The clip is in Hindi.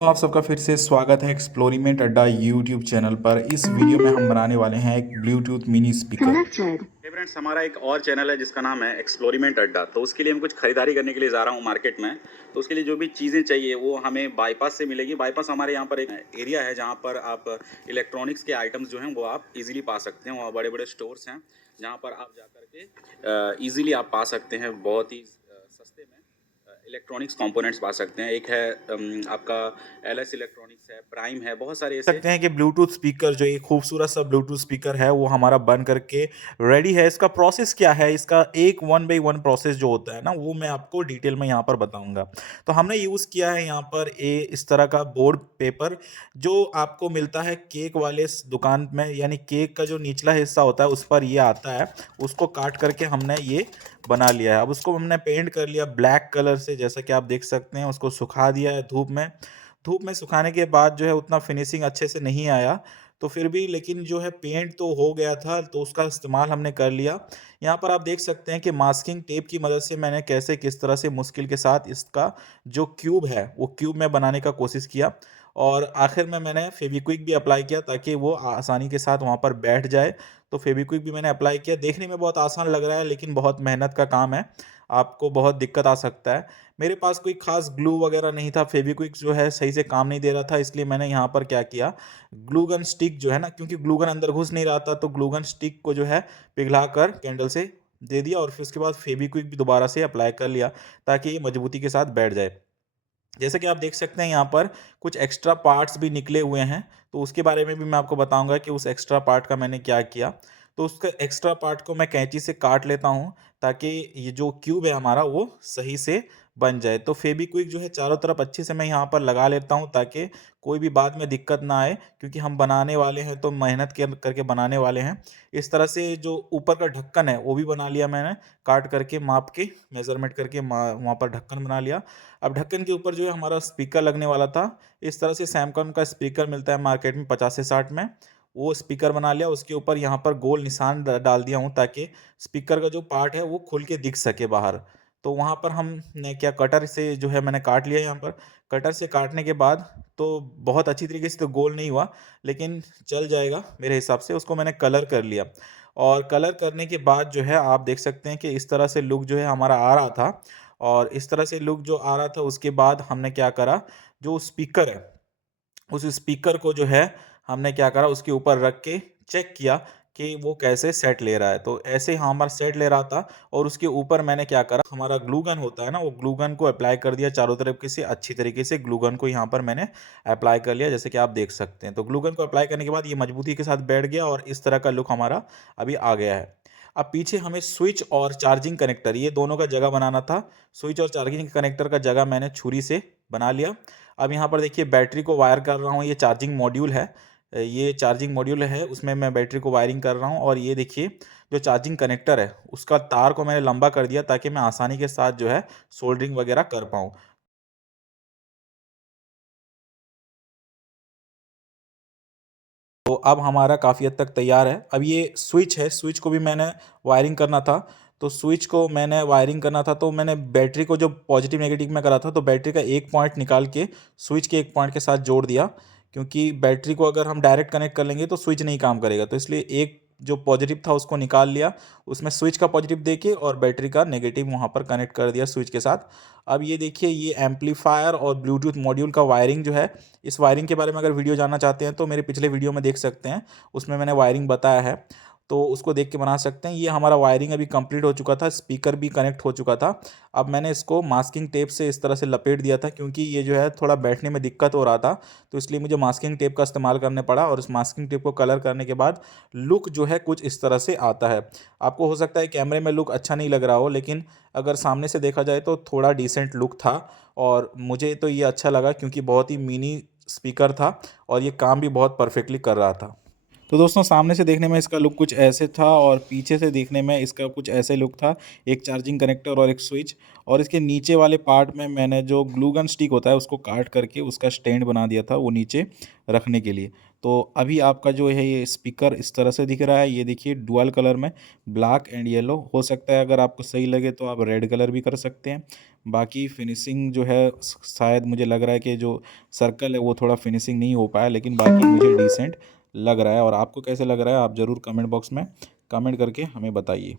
तो आप सबका फिर से स्वागत है एक्सप्लोरिमेंट अड्डा यूट्यूब चैनल पर। इस वीडियो में हम बनाने वाले हैं एक Bluetooth mini speaker. Hey friends, हमारा एक और चैनल है जिसका नाम है एक्सप्लोरिमेंट अड्डा। तो उसके लिए हम कुछ खरीदारी करने के लिए जा रहा हूँ मार्केट में। तो उसके लिए जो भी चीज़ें चाहिए वो हमें बाईपास से मिलेगी। बाईपास हमारे यहाँ पर एक एरिया है जहाँ पर आप इलेक्ट्रॉनिक्स के आइटम्स जो हैं वो आप इजीली पा सकते हैं। वहाँ बड़े बड़े स्टोर्स हैं जहाँ पर आप जा कर के ईज़िली आप पा सकते हैं बहुत ही सस्ते में इलेक्ट्रॉनिक्स कंपोनेंट्स पा सकते हैं। एक है आपका एलएस इलेक्ट्रॉनिक्स है, प्राइम है, बहुत सारे ऐसे सकते हैं कि ब्लूटूथ स्पीकर जो ये खूबसूरत सा ब्लूटूथ स्पीकर है वो हमारा बन करके रेडी है। इसका प्रोसेस क्या है, इसका एक 1 बाई 1 प्रोसेस जो होता है ना वो मैं आपको डिटेल में यहाँ पर बताऊंगा। तो हमने यूज़ किया है यहाँ पर इस तरह का बोर्ड पेपर जो आपको मिलता है केक वाले दुकान में, यानी केक का जो निचला हिस्सा होता है उस पर ये आता है। उसको काट करके हमने ये बना लिया है। अब उसको हमने पेंट कर लिया ब्लैक कलर से, जैसा कि आप देख सकते हैं। उसको सुखा दिया है धूप में। धूप में सुखाने के बाद जो है उतना फिनिशिंग अच्छे से नहीं आया, तो फिर भी लेकिन जो है पेंट तो हो गया था, तो उसका इस्तेमाल हमने कर लिया। यहाँ पर आप देख सकते हैं कि मास्किंग टेप की मदद से मैंने कैसे किस तरह से मुश्किल के साथ इसका जो क्यूब है वो क्यूब में बनाने का कोशिश किया। और आखिर में मैंने फेविक्विक भी अप्लाई किया ताकि वो आसानी के साथ वहाँ पर बैठ जाए। तो फेविक्विक भी मैंने अप्लाई किया। देखने में बहुत आसान लग रहा है लेकिन बहुत मेहनत का काम है, आपको बहुत दिक्कत आ सकता है। मेरे पास कोई ख़ास ग्लू वगैरह नहीं था, फेविक्विक जो है सही से काम नहीं दे रहा था, इसलिए मैंने यहाँ पर क्या किया, ग्लू गन स्टिक जो है ना, क्योंकि ग्लू गन अंदर घुस नहीं रहा था, तो ग्लू गन स्टिक को जो है पिघलाकर कैंडल से दे दिया और फिर उसके बाद फेविक्विक भी दोबारा से अप्लाई कर लिया ताकि ये मजबूती के साथ बैठ जाए। जैसे कि आप देख सकते हैं यहाँ पर कुछ एक्स्ट्रा पार्ट्स भी निकले हुए हैं, तो उसके बारे में भी मैं आपको बताऊँगा कि उस एक्स्ट्रा पार्ट का मैंने क्या किया। तो उसका एक्स्ट्रा पार्ट को मैं कैंची से काट लेता हूँ ताकि ये जो क्यूब है हमारा वो सही से बन जाए। तो फेविक्विक जो है चारों तरफ अच्छे से मैं यहाँ पर लगा लेता हूँ ताकि कोई भी बाद में दिक्कत ना आए, क्योंकि हम बनाने वाले हैं तो मेहनत के करके बनाने वाले हैं। इस तरह से जो ऊपर का ढक्कन है वो भी बना लिया मैंने, काट करके माप के मेज़रमेंट करके वहाँ पर ढक्कन बना लिया। अब ढक्कन के ऊपर जो है हमारा स्पीकर लगने वाला था। इस तरह से सैमसंग का स्पीकर मिलता है मार्केट में 50 से 60 में। वो स्पीकर बना लिया, उसके ऊपर यहाँ पर गोल निशान डाल दिया हूँ ताकि स्पीकर का जो पार्ट है वो खुल के दिख सके बाहर। तो वहाँ पर हमने क्या, कटर से जो है मैंने काट लिया यहाँ पर। कटर से काटने के बाद तो बहुत अच्छी तरीके से तो गोल नहीं हुआ, लेकिन चल जाएगा मेरे हिसाब से। उसको मैंने कलर कर लिया और कलर करने के बाद जो है आप देख सकते हैं कि इस तरह से लुक जो है हमारा आ रहा था। और इस तरह से लुक जो आ रहा था उसके बाद हमने क्या करा, जो स्पीकर है उस स्पीकर को जो है हमने क्या करा, उसके ऊपर रख के चेक किया कि वो कैसे सेट ले रहा है। तो ऐसे ही हमारा सेट ले रहा था और उसके ऊपर मैंने क्या करा, हमारा ग्लू गन होता है ना, वो ग्लू गन को अप्लाई कर दिया चारों तरफ के से। अच्छी तरीके से ग्लू गन को यहाँ पर मैंने अप्लाई कर लिया, जैसे कि आप देख सकते हैं। तो ग्लू गन को अप्लाई करने के बाद ये मजबूती के साथ बैठ गया और इस तरह का लुक हमारा अभी आ गया है। अब पीछे हमें स्विच और चार्जिंग कनेक्टर, ये दोनों का जगह बनाना था। स्विच और चार्जिंग कनेक्टर का जगह मैंने छुरी से बना लिया। अब यहाँ पर देखिए बैटरी को वायर कर रहा हूँ, ये चार्जिंग मॉड्यूल है। ये चार्जिंग मॉड्यूल है, उसमें मैं बैटरी को वायरिंग कर रहा हूँ। और ये देखिए जो चार्जिंग कनेक्टर है उसका तार को मैंने लंबा कर दिया ताकि मैं आसानी के साथ जो है सोल्डरिंग वगैरह कर पाऊँ। तो अब हमारा काफ़ी हद तक तैयार है। अब ये स्विच है, स्विच को भी मैंने वायरिंग करना था। तो स्विच को मैंने वायरिंग करना था, तो मैंने बैटरी को जो पॉजिटिव नेगेटिव में करा था, तो बैटरी का एक पॉइंट निकाल के स्विच के एक पॉइंट के साथ जोड़ दिया। क्योंकि बैटरी को अगर हम डायरेक्ट कनेक्ट कर लेंगे तो स्विच नहीं काम करेगा, तो इसलिए एक जो पॉजिटिव था उसको निकाल लिया, उसमें स्विच का पॉजिटिव देके और बैटरी का नेगेटिव वहाँ पर कनेक्ट कर दिया स्विच के साथ। अब ये देखिए ये एम्पलीफायर और ब्लूटूथ मॉड्यूल का वायरिंग जो है, इस वायरिंग के बारे में अगर वीडियो जानना चाहते हैं तो मेरे पिछले वीडियो में देख सकते हैं, उसमें मैंने वायरिंग बताया है, तो उसको देख के बना सकते हैं। ये हमारा वायरिंग अभी कंप्लीट हो चुका था, स्पीकर भी कनेक्ट हो चुका था। अब मैंने इसको मास्किंग टेप से इस तरह से लपेट दिया था, क्योंकि ये जो है थोड़ा बैठने में दिक्कत हो रहा था, तो इसलिए मुझे मास्किंग टेप का इस्तेमाल करने पड़ा। और उस मास्किंग टेप को कलर करने के बाद लुक जो है कुछ इस तरह से आता है। आपको हो सकता है कैमरे में लुक अच्छा नहीं लग रहा हो, लेकिन अगर सामने से देखा जाए तो थोड़ा डिसेंट लुक था। और मुझे तो ये अच्छा लगा क्योंकि बहुत ही मिनी स्पीकर था और ये काम भी बहुत परफेक्टली कर रहा था। तो दोस्तों सामने से देखने में इसका लुक कुछ ऐसे था और पीछे से देखने में इसका कुछ ऐसे लुक था। एक चार्जिंग कनेक्टर और एक स्विच, और इसके नीचे वाले पार्ट में मैंने जो ग्लू गन स्टिक होता है उसको काट करके उसका स्टैंड बना दिया था वो नीचे रखने के लिए। तो अभी आपका जो है ये स्पीकर इस तरह से दिख रहा है, ये देखिए डुअल कलर में, ब्लैक एंड येलो। हो सकता है अगर आपको सही लगे तो आप रेड कलर भी कर सकते हैं। बाकी फिनिशिंग जो है शायद मुझे लग रहा है कि जो सर्कल है वो थोड़ा फिनिशिंग नहीं हो पाया, लेकिन बाकी मुझे डिसेंट लग रहा है। और आपको कैसे लग रहा है आप ज़रूर कमेंट बॉक्स में कमेंट करके हमें बताइए।